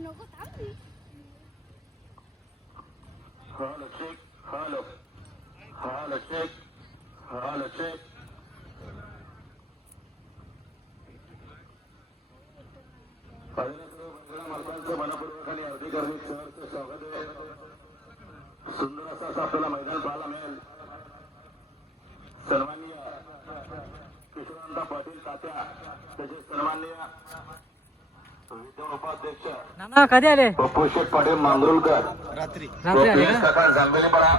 नको थांब रे. Hello, check. Hello. Hello, check. Hello, check. मालकांचं आणि स्वागत आहे सुंदर असं असं आपल्याला मैदान पाहायला मिळेल सन्माननीय किशोरांता पाटील तात्या त्याचे सन्माननीय नाना कधी आले? पप्पू शेठ पाटील मांगरुलकर रात्री आले का सकाळ जांभेलेपरा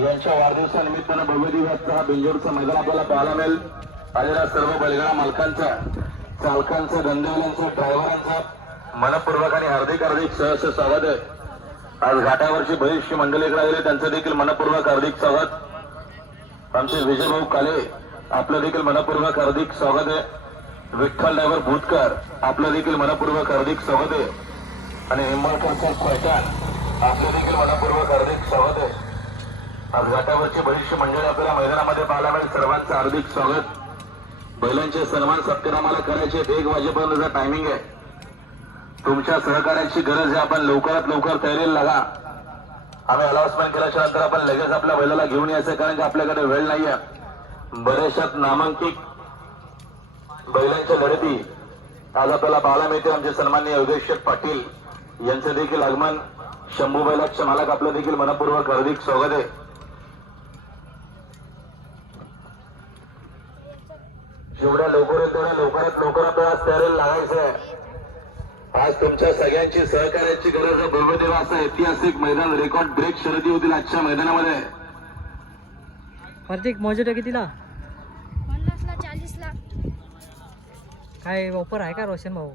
यांच्या वाढदिवसानिमित्तानं भव्य दिवसचा हा बिंजोरचं मैदान आपल्याला पाहायला मिळेल. आलेल्या सर्व बैलगाडा मालकांचा चालकांचा धंदेवाल्यांचा ड्रायव्हरांचा मनपूर्वक आणि हार्दिक हार्दिक सहर्ष स्वागत आहे. आज घाटावरची बरीचशी मंडळी इकडे आलेली त्यांचं देखील मनपूर्वक हार्दिक स्वागत. आमचे विजयभाऊ काले आपलं देखील मनपूर्वक हार्दिक स्वागत आहे. विठ्ठल डायव्हर भूतकर आपलं देखील मनपूर्वक हार्दिक स्वागत आहे. आणि निंबाळकरचा पैठण आपलं देखील मनपूर्वक हार्दिक स्वागत आहे. आज घाटावरचे भविष्य मंडळ आपल्याला मैदानामध्ये पाहायला मिळेल. सर्वांचं हार्दिक स्वागत. बैलांचे सन्मान सत्कारामाला करायचे. एक वाजेपर्यंतचा टायमिंग आहे. तुमच्या सहकार्याची गरज आहे. आपण लवकरात लवकर तयारीला लागा. आम्ही अनाउन्समेंट केल्याच्यानंतर आपण लगेच आपल्या बैलाला घेऊन यायचं कारण की आपल्याकडे वेळ नाहीये. बऱ्याचशात नामांकित बैलांच्या लढती आज आपल्याला पाहायला मिळते आमचे सन्मान्य योगेश शेठ पाटील यांचं देखील आगमन. शंभू बैलाचे मालक आपलं देखील मनपूर्वक हार्दिक स्वागत आहे. जेवढ्या लवकर येईल तेवढ्या लवकरात लवकर आपल्याला आज तयारीला लागायचं आहे. आज तुमच्या सगळ्यांची सहकार्याची गरज आहे. भव्य असं ऐतिहासिक मैदान रेकॉर्ड ब्रेक शर्यती होतील आजच्या मैदानामध्ये. प्रत्येक मोजेट कितीला पन्नासला चाळीसला. काय Hai, mau perai kan Roshan mau?